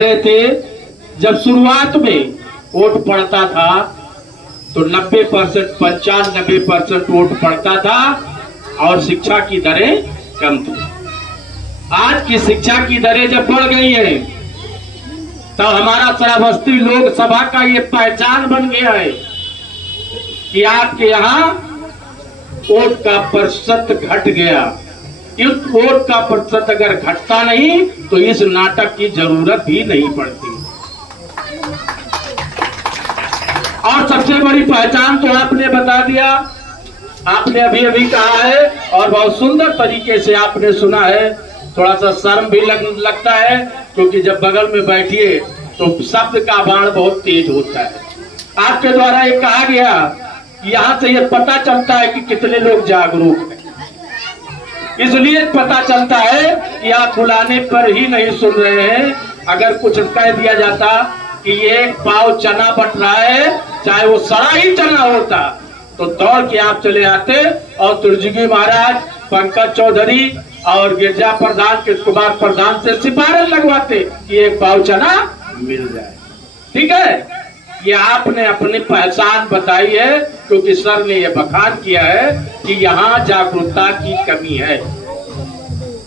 थे। जब शुरुआत में वोट पड़ता था तो 90% 95% वोट पड़ता था और शिक्षा की दरें कम थी। आज की शिक्षा की दरें जब बढ़ गई है तो हमारा श्रावस्ती लोकसभा का ये पहचान बन गया है कि आपके यहाँ वोट का प्रतिशत घट गया। इस वोट का प्रतिशत अगर घटता नहीं तो इस नाटक की जरूरत ही नहीं पड़ती। और सबसे बड़ी पहचान तो आपने बता दिया, आपने अभी अभी कहा है और बहुत सुंदर तरीके से आपने सुना है। थोड़ा सा शर्म भी लगता है क्योंकि जब बगल में बैठिए तो शब्द का बाण बहुत तेज होता है। आपके द्वारा ये कहा गया, यहाँ से ये पता चलता है कि कितने लोग जागरूक हैं। इसलिए पता चलता है कि आप बुलाने पर ही नहीं सुन रहे हैं। अगर कुछ कह दिया जाता कि ये एक पाव चना बट रहा है, चाहे वो सड़ा ही चना होता, तो दौड़ के आप चले आते और तुलसीगी महाराज, पंकज चौधरी और गिरजा प्रधान, कुमार प्रधान से सिफारिश लगवाते कि एक पाव चना मिल जाए। ठीक है, ये आपने अपनी पहचान बताई है क्योंकि सर ने यह बखान किया है कि यहाँ जागरूकता की कमी है।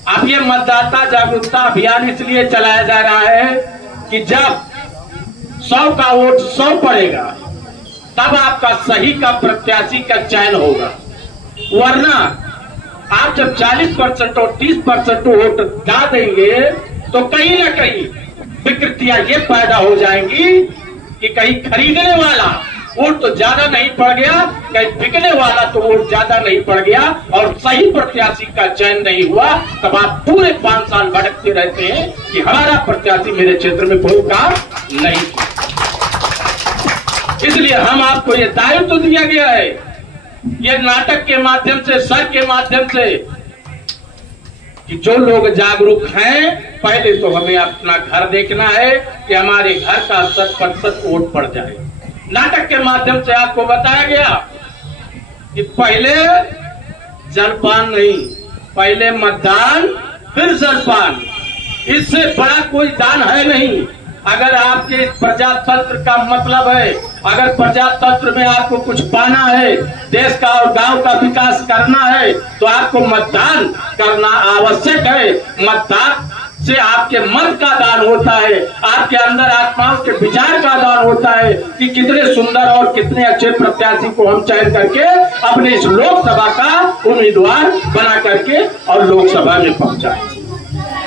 अब ये मतदाता जागरूकता अभियान इसलिए चलाया जा रहा है कि जब 100 का वोट 100 पड़ेगा तब आपका सही का प्रत्याशी का चयन होगा। वरना आप जब 40% और 30% वोट दा देंगे तो कहीं ना कहीं विकृतियां ये पैदा हो जाएंगी कि कहीं खरीदने वाला वोट तो ज्यादा नहीं पड़ गया, कहीं बिकने वाला तो वोट ज्यादा नहीं पड़ गया और सही प्रत्याशी का चयन नहीं हुआ। तब आप पूरे 5 साल भटकते रहते हैं कि हमारा प्रत्याशी मेरे क्षेत्र में कोई काम नहीं किया। इसलिए हम आपको ये दायित्व तो दिया गया है, ये नाटक के माध्यम से, सर के माध्यम से, कि जो लोग जागरूक हैं पहले तो हमें अपना घर देखना है कि हमारे घर का 100% वोट पड़ जाए। नाटक के माध्यम से आपको बताया गया कि पहले जलपान नहीं, पहले मतदान फिर जलपान। इससे बड़ा कोई दान है नहीं। अगर आपके प्रजातंत्र का मतलब है, अगर प्रजातंत्र में आपको कुछ पाना है, देश का और गांव का विकास करना है, तो आपको मतदान करना आवश्यक है। मतदान से आपके मन का दान होता है, आपके अंदर आत्माओं के विचार का दान होता है कि कितने सुंदर और कितने अच्छे प्रत्याशी को हम चयन करके अपने इस लोकसभा का उम्मीदवार बना करके और लोकसभा में पहुंचाए।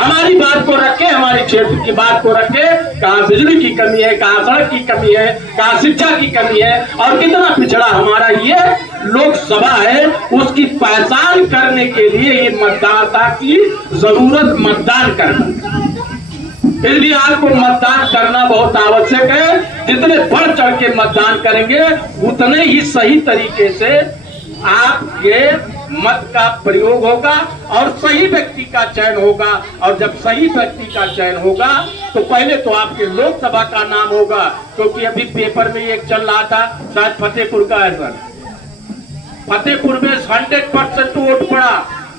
हमारी बात को रखे, हमारे क्षेत्र की बात को रखे, कहाँ बिजली की कमी है, कहाँ सड़क की कमी है, कहाँ शिक्षा की कमी है और कितना पिछड़ा हमारा ये लोकसभा है, उसकी पहचान करने के लिए ये मतदाता की जरूरत मतदान करना। इसलिए आपको मतदान करना बहुत आवश्यक है। जितने बढ़ चढ़ के मतदान करेंगे उतने ही सही तरीके से आपके मत का प्रयोग होगा और सही व्यक्ति का चयन होगा। और जब सही व्यक्ति का चयन होगा तो पहले तो आपके लोकसभा का नाम होगा, क्योंकि अभी पेपर में एक चल रहा था, शायद फतेहपुर का है सर, फतेहपुर में 100% वोट पड़ा।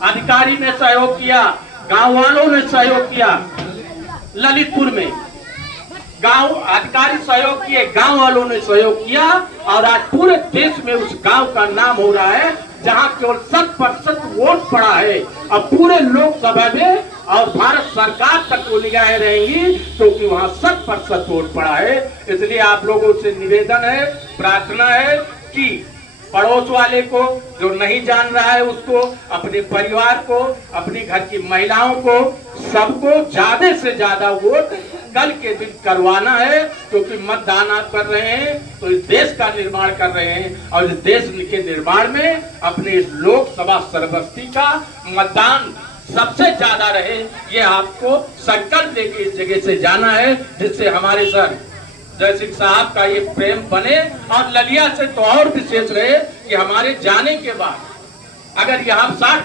अधिकारी ने सहयोग किया, गांव वालों ने सहयोग किया। ललितपुर में गांव अधिकारी सहयोग किए, गांव वालों ने सहयोग किया और आज पूरे देश में उस गांव का नाम हो रहा है जहां केवल 100% वोट पड़ा है। अब पूरे लोकसभा में और भारत सरकार तक को निगाहें रहेंगी क्योंकि वहां 100% वोट पड़ा है। इसलिए आप लोगों से निवेदन है, प्रार्थना है कि पड़ोस वाले को जो नहीं जान रहा है उसको, अपने परिवार को, अपने घर की महिलाओं को, सबको ज्यादा से ज्यादा वोट कल के दिन करवाना है। क्योंकि मतदान आप कर रहे हैं तो इस देश का निर्माण कर रहे हैं और इस देश के निर्माण में अपने इस लोकसभा श्रावस्ती का मतदान सबसे ज्यादा रहे, ये आपको संकल्प लेके इस जगह से जाना है, जिससे हमारे सर जय सिंह साहब का ये प्रेम बने और ललिया से तो और विशेष रहे कि हमारे जाने के बाद अगर यहाँ 60